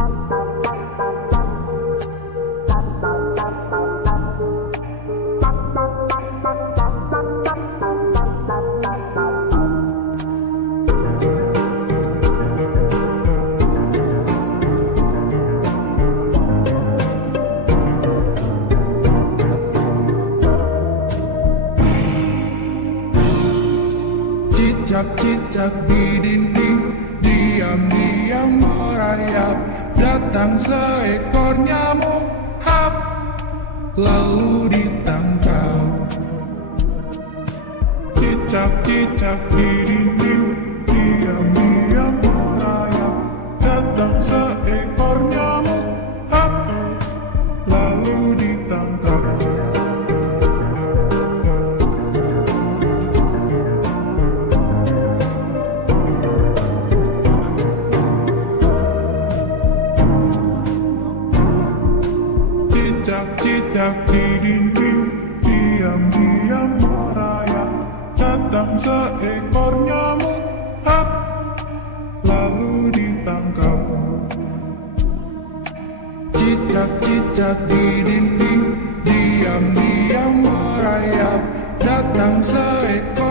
Cicak-cicak di dinding, diam-diam merayap. Datang seekor nyamuk, hap, lalu ditangkap. Cicak-cicak di dinding, diam-diam merayap. Datang seekor nyamuk, hap, lalu ditangkap. Cicak-cicak di dinding, diam-diam merayap. Datang seekor nyamuk, hap, lalu ditangkap. Cicak-cicak di dinding, diam-diam merayap. Datang seekor